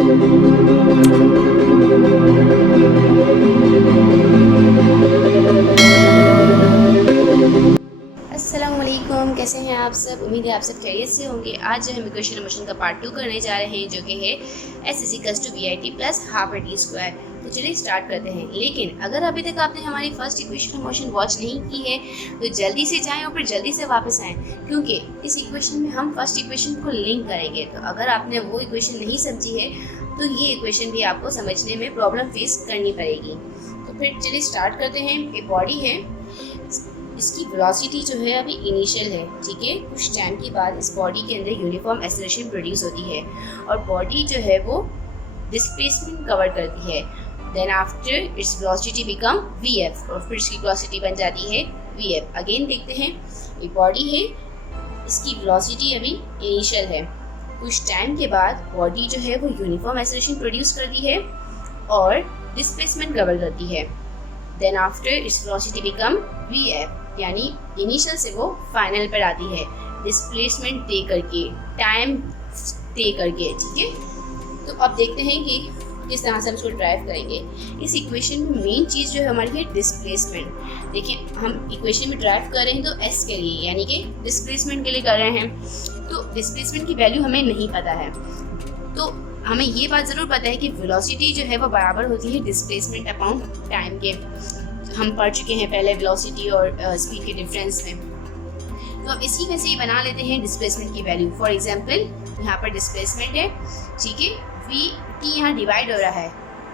अस्सलामुअलैकुम, कैसे हैं आप सब। उम्मीद है आप सब खैरियत से होंगे। आज जो हम इक्वेशन और मोशन का पार्ट 2 करने जा रहे हैं, जो कि है s = VIT + half t square. तो चलिए स्टार्ट करते हैं। लेकिन अगर अभी तक आपने हमारी फर्स्ट इक्वेशन और मोशन वॉच नहीं की है तो जल्दी से जाएं और फिर जल्दी से वापस आएँ, क्योंकि इस इक्वेशन में हम फर्स्ट इक्वेशन को लिंक करेंगे। तो अगर आपने वो इक्वेशन नहीं समझी है तो ये इक्वेशन भी आपको समझने में प्रॉब्लम फेस करनी पड़ेगी। तो फिर चलिए स्टार्ट करते हैं। एक बॉडी है, इसकी वेलोसिटी जो है अभी इनिशियल है, ठीक है। कुछ टाइम के बाद इस बॉडी के अंदर यूनिफॉर्म एक्सेलरेशन प्रोड्यूस होती है और बॉडी जो है वो डिस्प्लेसमेंट कवर करती है। Then after its velocity become VF और फिर इसकी वेलोसिटी बन जाती है VF। अगेन देखते हैं, एक बॉडी है, इसकी वेलोसिटी अभी इनिशियल है। कुछ टाइम के बाद बॉडी जो है वो यूनिफॉर्म एक्सेलरेशन प्रोड्यूस करती है और डिस्प्लेसमेंट कवर करती है। Then after its velocity become VF, यानी इनिशियल से वो फाइनल पर आती है, डिस्प्लेसमेंट तय करके, टाइम तय करके, ठीक है। तो अब देखते हैं कि किस तरह से हम इसको ड्राइव करेंगे। इस इक्वेशन में मेन चीज़ जो है हमारी है डिस्प्लेसमेंट। देखिए, हम इक्वेशन में ड्राइव कर रहे हैं तो S के लिए, यानी कि डिस्प्लेसमेंट के लिए कर रहे हैं। तो डिस्प्लेसमेंट की वैल्यू हमें नहीं पता है, तो हमें ये बात ज़रूर पता है कि वेलोसिटी जो है वो बराबर होती है डिस्प्लेसमेंट अपॉन टाइम के। हम पढ़ चुके हैं पहले वेलोसिटी और स्पीड के डिफरेंस में। तो अब इसी में से ही बना लेते हैं डिस्प्लेसमेंट की वैल्यू। फॉर एग्जांपल यहाँ पर डिस्प्लेसमेंट है, ठीक है। VT यहाँ डिवाइड हो रहा है,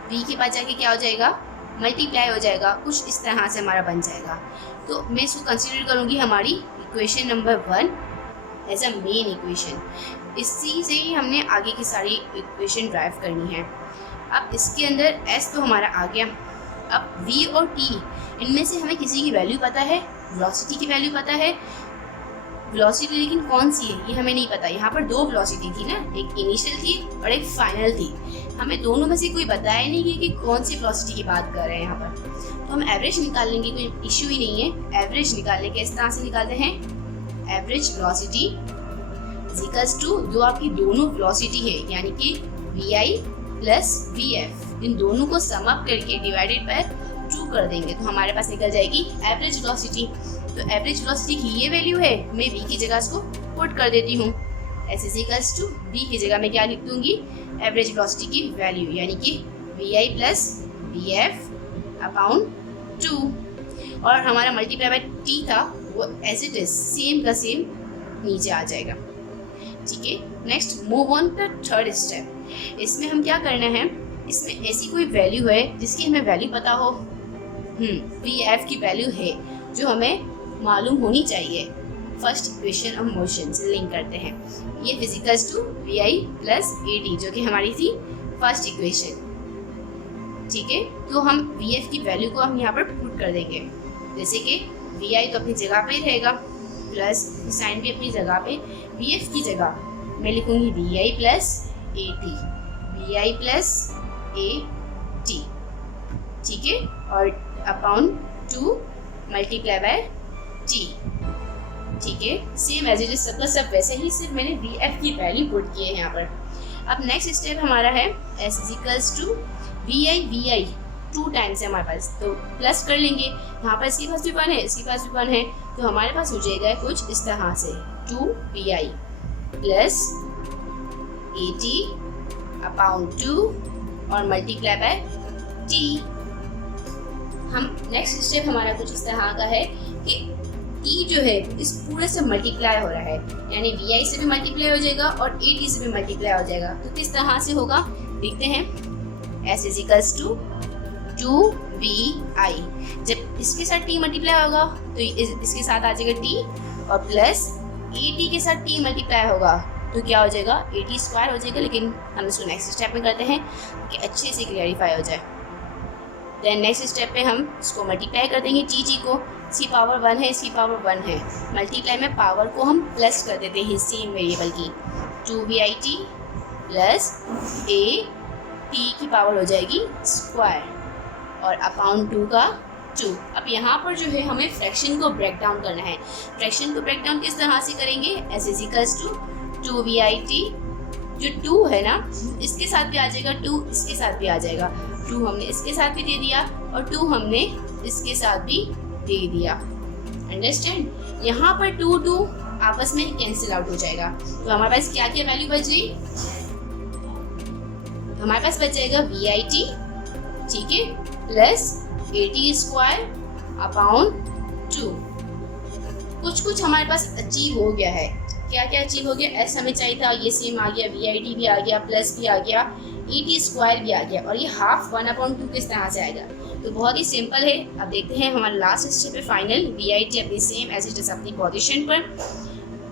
V के बाद जाके क्या हो जाएगा, मल्टीप्लाई हो जाएगा, कुछ इस तरह से हमारा बन जाएगा। तो मैं इसको कंसिडर करूँगी हमारी equation number 1 as a main equation. इसी से ही हमने आगे की सारी इक्वेशन ड्राइव करनी है। अब इसके अंदर S तो हमारा आ गया। अब V और T, इनमें से हमें किसी की वैल्यू पता है, वेलोसिटी की वैल्यू पता है। वेलोसिटी लेकिन कौन सी है ये हमें नहीं पता। यहाँ पर दो वेलोसिटी थी ना, एक इनिशियल थी और एक फाइनल थी। हमें दोनों में से कोई बताया नहीं है कि कौन सी वेलोसिटी की बात कर रहे हैं यहाँ पर। तो हम एवरेज निकाल लेंगे, कोई इश्यू ही नहीं है। एवरेज निकालने के इस तरह से निकालते हैं, एवरेज वेलोसिटी इक्वल्स टू जो आपकी दोनों वेलोसिटी है, यानी कि VI + VF, इन दोनों को सम अप करके डिवाइडेड बाय 2 कर देंगे तो हमारे पास निकल जाएगी एवरेज वेलोसिटी। तो एवरेज वेलोसिटी की ये वैल्यू है, मैं V की जगह इसको पुट कर देती हूँ। S = V की जगह मैं क्या लिख दूँगी, एवरेज वेलोसिटी की वैल्यू, यानी कि VI + VF अपॉन 2, और हमारा मल्टीप्लाई बाय T था वो एज इट इज सेम का सेम नीचे आ जाएगा, ठीक है। Next move on to third step. इसमें हम क्या करना है, इसमें ऐसी कोई वैल्यू है जिसकी हमें वैल्यू पता हो। VF की वैल्यू है जो हमें मालूम होनी चाहिए। फर्स्ट इक्वेशन ऑफ मोशन से लिंक करते हैं। ये फिजिकल्स टू VI + AT जो कि हमारी थी फर्स्ट इक्वेशन, ठीक है। तो हम VF की वैल्यू को हम यहाँ पर पुट कर देंगे, जैसे कि VI तो अपनी जगह पे ही रहेगा, प्लस साइन भी अपनी जगह पे। VF की जगह मैं लिखूँगी VI + AT, VI + AT, ठीक है, और अपॉन 2 मल्टीप्लाई बाय T, ठीक है। सेम एज इट इज सबका सब वैसे ही, सिर्फ मैंने VF की वैल्यू पुट की है यहाँ पर। अब नेक्स्ट स्टेप हमारा है S = VI 2 टाइम्स है हमारे पास, तो प्लस कर लेंगे। यहाँ पर इसके पास भी 1 है, इसके पास भी 1 है, तो हमारे पास हो जाएगा कुछ इस तरह से 2VI + AT अपॉन 2 और मल्टीप्लाई बाय T। हम नेक्स्ट स्टेप हमारा कुछ इस तरह का है कि T जो है इस पूरे से मल्टीप्लाई हो रहा है, यानी VI से भी मल्टीप्लाई हो जाएगा और AT से भी मल्टीप्लाई हो जाएगा। तो किस तरह से होगा देखते हैं। S = 2VI, जब इसके साथ T मल्टीप्लाई होगा तो इसके साथ आ जाएगा T, और प्लस AT के साथ T मल्टीप्लाई होगा तो क्या हो जाएगा, AT स्क्वायर हो जाएगा। लेकिन हम इसको नेक्स्ट स्टेप में करते हैं कि अच्छे से क्लियरिफाई हो जाए। देन नेक्स्ट स्टेप पे हम इसको मल्टीप्लाई कर देंगे T को, इसकी पावर 1 है, इसकी पावर 1 है। मल्टीप्लाई में पावर को हम प्लस कर देते हैं सेम वेरिएबल की, 2VIT + AT की पावर हो जाएगी स्क्वायर और अपॉन 2 का 2। अब यहाँ पर जो है हमें फ्रैक्शन को ब्रेक डाउन करना है। फ्रैक्शन को ब्रेक डाउन किस तरह से करेंगे, S = 2VIT जो 2 है ना, इसके साथ भी आ जाएगा, 2 इसके साथ भी आ जाएगा, 2 हमने इसके साथ भी दे दिया और 2 हमने इसके साथ भी दे दिया। अंडरस्टैंड? यहाँ पर 2 2 आपस में कैंसिल आउट हो जाएगा। तो हमारे पास क्या क्या वैल्यू बच गई? हमारे पास बच जाएगा VIT, ठीक है, प्लस AT² अपॉन 2। कुछ हमारे पास अचीव हो गया है। क्या क्या अचीव हो गया? S हमें चाहिए था, ये सेम आ गया, VIT भी आ गया, प्लस भी आ गया, AT² भी आ गया, और ये हाफ 1/2 किस तरह से आएगा? तो बहुत ही सिंपल है। अब देखते हैं हमारा लास्ट स्टेप है फाइनल। VIT अपनी सेम एज इट इज अपनी पोजीशन पर,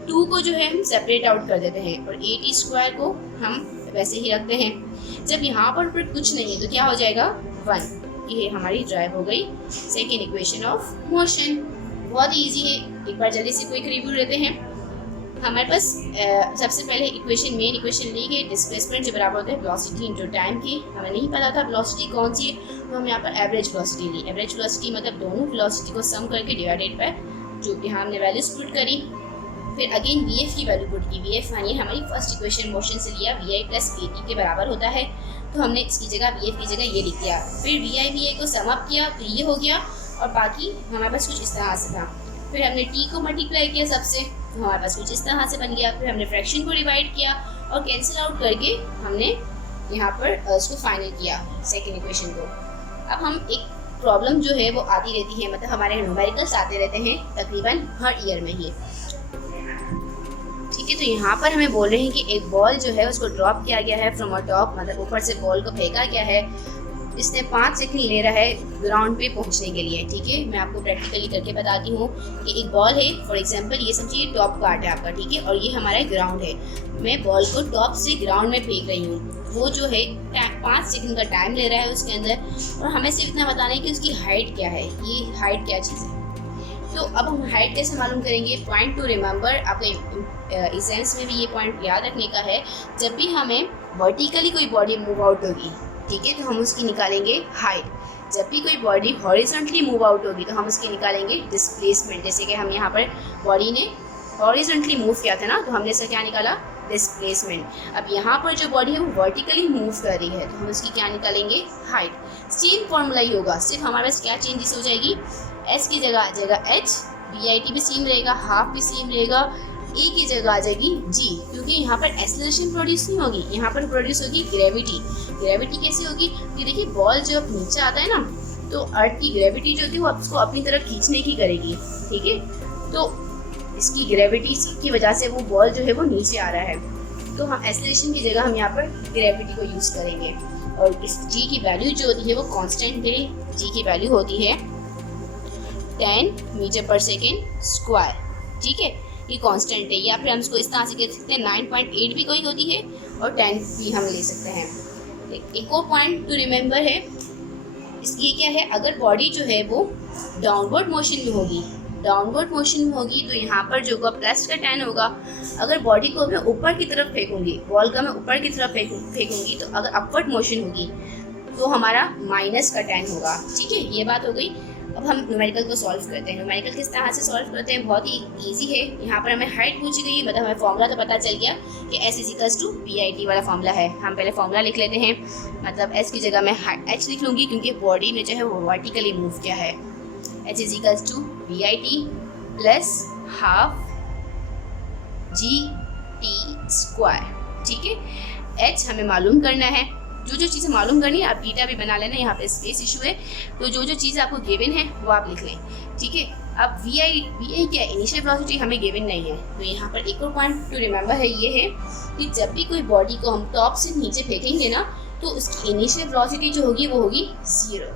2 को जो है हम सेपरेट आउट कर देते हैं और AT² को हम वैसे ही रखते हैं। जब यहाँ पर कुछ नहीं है तो क्या हो जाएगा? 1। ये हमारी ड्राइव हो गई सेकेंड इक्वेशन ऑफ मोशन। बहुत ही ईजी है, एक बार जल्दी से क्विक रिव्यू लेते हैं। हमारे पास सबसे पहले इक्वेशन, मेन इक्वेशन ली गई, डिस्प्लेसमेंट जो बराबर होता है वेलोसिटी इनटू टाइम की। हमें नहीं पता था वेलोसिटी कौन सी है, तो हम यहाँ पर एवरेज वेलोसिटी ली। एवरेज वेलोसिटी मतलब दोनों वेलोसिटी को सम करके डिवाइडेड बाय 2। यहाँ हमने वैल्यूज पुट करी, फिर अगेन VF की वैल्यू पुट की। VF यानी हमारी फर्स्ट इक्वेशन मोशन से लिया, VI प्लस AT के बराबर होता है, तो हमने इसकी जगह VF की जगह ये लिख दिया। फिर VI को सम अप किया तो ये हो गया, और बाकी हमारे पास कुछ इस तरह से था। फिर हमने T को मल्टीप्लाई किया सबसे, तो हमारे पास कुछ इस तरह से बन गया। फिर हमने फ्रैक्शन को डिवाइड किया और कैंसिल आउट करके हमने यहाँ पर उसको फाइनल किया सेकेंड इक्वेशन को। अब हम एक प्रॉब्लम जो है वो आती रहती है, मतलब हमारे न्यूमेरिकल्स आते रहते हैं तकरीबन हर ईयर में ही, ठीक है। तो यहाँ पर हमें बोल रहे हैं कि एक बॉल जो है उसको ड्रॉप किया गया है फ्रॉम अ टॉप, मतलब ऊपर से बॉल को फेंका गया है। इसने 5 सेकंड ले रहा है ग्राउंड पे पहुंचने के लिए, ठीक है। मैं आपको प्रैक्टिकली करके बताती हूँ कि एक बॉल है, फॉर एग्जांपल ये समझिए टॉप पार्ट है आपका, ठीक है, और ये हमारा ग्राउंड है। मैं बॉल को टॉप से ग्राउंड में फेंक रही हूँ, वो जो है 5 सेकंड का टाइम ले रहा है उसके अंदर, और हमें सिर्फ इतना बताना है कि उसकी हाइट क्या है, ये हाइट क्या चीज़ है। तो अब हम हाइट कैसे मालूम करेंगे? पॉइंट टू रिमेंबर, आपके एग्जाम्स में भी ये पॉइंट याद रखने का है। जब भी हमें वर्टिकली कोई बॉडी मूव आउट होगी, ठीक है, तो हम उसकी निकालेंगे हाइट। जब भी कोई बॉडी हॉरिजॉन्टली मूव आउट होगी तो हम उसकी निकालेंगे डिस्प्लेसमेंट। जैसे कि हम यहाँ पर बॉडी ने हॉरिजॉन्टली मूव किया था ना, तो हमने इसका क्या निकाला? डिस्प्लेसमेंट। अब यहाँ पर जो बॉडी है वो वर्टिकली मूव कर रही है, तो हम उसकी क्या निकालेंगे? हाइट। सेम फॉर्मूला ही होगा, सिर्फ हमारे पास क्या चेंजेस हो जाएगी? S की जगह आ जाएगा H, VIT भी सेम रहेगा, हाफ भी सेम रहेगा, A की जगह आ जाएगी G, क्योंकि यहाँ पर एक्सेलरेशन प्रोड्यूस नहीं होगी, यहाँ पर प्रोड्यूस होगी ग्रेविटी। ग्रेविटी कैसे होगी? कि देखिए बॉल जब नीचे आता है ना, तो अर्थ की ग्रेविटी जो होती है वो उसको अपनी तरफ खींचने की करेगी, ठीक है। तो इसकी ग्रेविटी की वजह से वो बॉल जो है वो नीचे आ रहा है, तो हम एक्सेलरेशन की जगह हम यहाँ पर ग्रेविटी को यूज़ करेंगे। और इस G की वैल्यू जो होती है वो कांस्टेंट है। G की वैल्यू होती है 10 मीटर पर सेकेंड स्क्वायर, ठीक है, ये कांस्टेंट है। या फिर हम इसको इस तरह से कह सकते हैं 9.8 भी कोई होती है और 10 भी हम ले सकते हैं। एक और पॉइंट टू रिमेंबर है, इसकी क्या है? अगर बॉडी जो है वो डाउनवर्ड मोशन में होगी, डाउनवर्ड मोशन में होगी तो यहाँ पर जो होगा प्लस का 10 होगा। अगर बॉडी को मैं ऊपर की तरफ फेंकूंगी, बॉल का मैं ऊपर की तरफ फेंकूंगी, तो अगर अपवर्ड मोशन होगी तो हमारा माइनस का 10 होगा, ठीक है। ये बात हो गई। अब हम न्यूमेरिकल को सॉल्व करते हैं। न्यूमेरिकल किस तरह से सॉल्व करते हैं? बहुत ही इजी है। यहाँ पर हमें हाइट पूछी गई, मतलब हमें फॉर्मूला तो पता चल गया कि S = VIT वाला फॉर्मूला है। हम पहले फॉर्मूला लिख लेते हैं, मतलब S की जगह मैं H लिख लूँगी क्योंकि बॉडी ने जो है वो वर्टिकली मूव किया है। H = VIT plus half GT², ठीक है। H हमें मालूम करना है, जो जो चीज़ें मालूम करनी है आप बीटा भी बना लेना, यहाँ पे स्पेस इशू है, तो जो जो चीज़ आपको गिवन है वो आप लिख लें, ठीक है। अब VI क्या इनिशियल वेलोसिटी हमें गिवन नहीं है, तो यहाँ पर एक और पॉइंट टू रिमेंबर है, ये है कि जब भी कोई बॉडी को हम टॉप से नीचे फेंकेंगे ना, तो उसकी इनिशियल वेलोसिटी जो होगी वो होगी 0,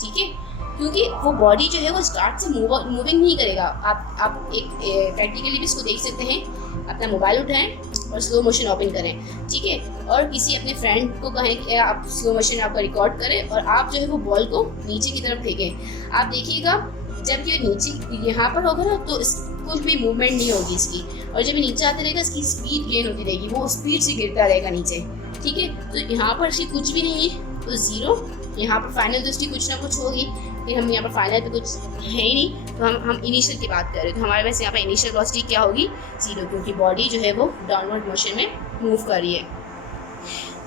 ठीक है, क्योंकि वो बॉडी जो है वो स्टार्ट से मूविंग नहीं करेगा। आप एक प्रैक्टिकली भी इसको देख सकते हैं। अपना मोबाइल उठाएं और स्लो मोशन ओपन करें, ठीक है, और किसी अपने फ्रेंड को कहें कि आप स्लो मोशन आपका रिकॉर्ड करें और आप जो है वो बॉल को नीचे की तरफ फेंकें। आप देखिएगा जब ये नीचे यहाँ पर होगा ना, तो कुछ भी मूवमेंट नहीं होगी इसकी, और जब ये नीचे आते रहेगा इसकी स्पीड गेन होती रहेगी, वो स्पीड से गिरता रहेगा नीचे, ठीक है। तो यहाँ पर इसकी कुछ भी नहीं है, तो 0। यहाँ पर फाइनल तो इसकी कुछ ना कुछ होगी, लेकिन हम यहाँ पर फाइनल तो कुछ है ही नहीं, तो हम इनिशियल की बात कर रहे हैं। तो हमारे पास यहाँ पर इनिशियल वेलोसिटी क्या होगी? 0, क्योंकि बॉडी जो है वो डाउनवर्ड मोशन में मूव कर रही है।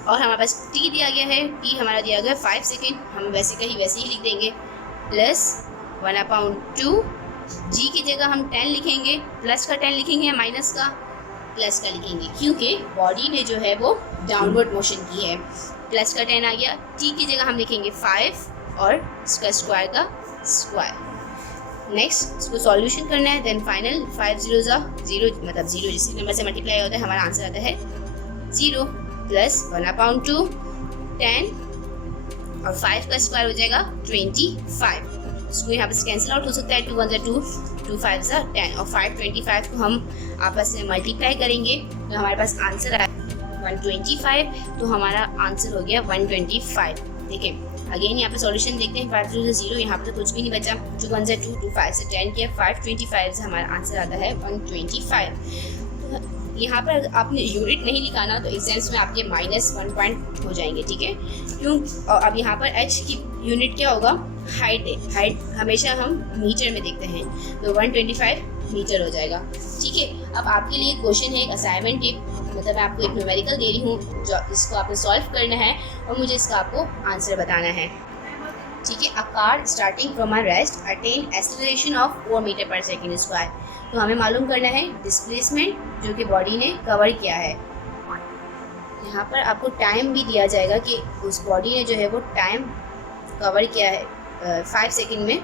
और हमारे पास t दिया गया है, t हमारा दिया गया है 5 सेकेंड, हम वैसे ही लिख देंगे, प्लस 1/2, g की जगह हम 10 लिखेंगे, प्लस का 10 लिखेंगे या माइनस का, प्लस का लिखेंगे, क्योंकि बॉडी ने जो है वो डाउनवर्ड मोशन की है। प्लस का 10 आ गया, t की जगह हम लिखेंगे 5 और इसका स्क्वायर का स्क्वायर। नेक्स्ट इसको सॉल्यूशन करना है, देन फाइनल 5 0 मतलब 0 जिस नंबर से मल्टीप्लाई होता है हमारा आंसर आता है 0, प्लस 1/2 10 और 5 का स्क्वायर हो जाएगा 25। इसको यहाँ पे कैंसिल आउट हो सकता है, 2 1 2, 2 5 10 और 5 25 को हम आपस में मल्टीप्लाई करेंगे तो हमारे पास आंसर आया 125, तो हमारा आंसर हो गया 125। ठीक है, अगेन यहाँ पे सॉल्यूशन देखते हैं, 5 0 0, यहाँ पे तो कुछ भी नहीं बचा, 2 1 2, 2 5 से 10 किया, 5 25 से हमारा आंसर आता है 125। यहाँ पर आपने यूनिट नहीं लिखाना, तो एग्जाम्स में आपके -1 पॉइंट हो जाएंगे। ठीक है, क्यों? और अब यहाँ पर h की यूनिट क्या होगा, हाइट है, हाइट हमेशा हम मीटर में देखते हैं, तो 125 मीटर हो जाएगा। ठीक है, अब आपके लिए क्वेश्चन है, एक असाइनमेंट टिप, मतलब मैं आपको एक न्यूमेरिकल दे रही हूँ जो इसको आपको सॉल्व करना है और मुझे इसका आपको आंसर बताना है। ठीक है, a car starting from a rest attain acceleration of 4 metre per second square. तो हमें मालूम करना है डिस्प्लेसमेंट जो कि बॉडी ने कवर किया है। यहाँ पर आपको टाइम भी दिया जाएगा कि उस बॉडी ने जो है वो टाइम कवर किया है 5 सेकेंड में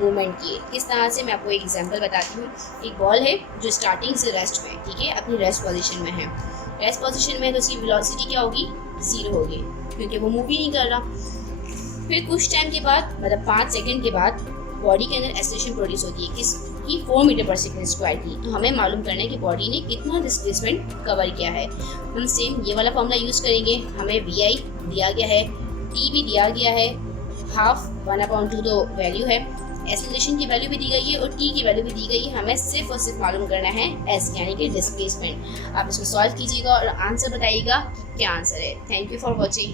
मूवमेंट किए। किस तरह से, मैं आपको एक एग्जांपल बताती हूँ। एक बॉल है जो स्टार्टिंग से रेस्ट में, ठीक है, अपनी रेस्ट पोजीशन में है। रेस्ट पोजीशन में है तो उसकी वेलोसिटी क्या होगी, 0 होगी, क्योंकि वो मूव ही नहीं कर रहा। फिर कुछ टाइम के बाद, मतलब 5 सेकेंड के बाद, बॉडी के अंदर एक्सेलरेशन प्रोड्यूस होती है किसकी, 4 मीटर पर सेकेंड स्क्वायर की। तो हमें मालूम करना है कि बॉडी ने कितना डिस्प्लेसमेंट कवर किया है। हम सेम ये वाला फॉर्मूला यूज़ करेंगे। हमें VI दिया गया है, T भी दिया गया है, हाफ 1/2 तो वैल्यू है, एक्सेलरेशन की वैल्यू भी दी गई है और T की वैल्यू भी दी गई है। हमें सिर्फ और सिर्फ मालूम करना है S यानी कि डिस्प्लेसमेंट। आप इसको सॉल्व कीजिएगा और आंसर बताइएगा क्या आंसर है। Thank you for watching.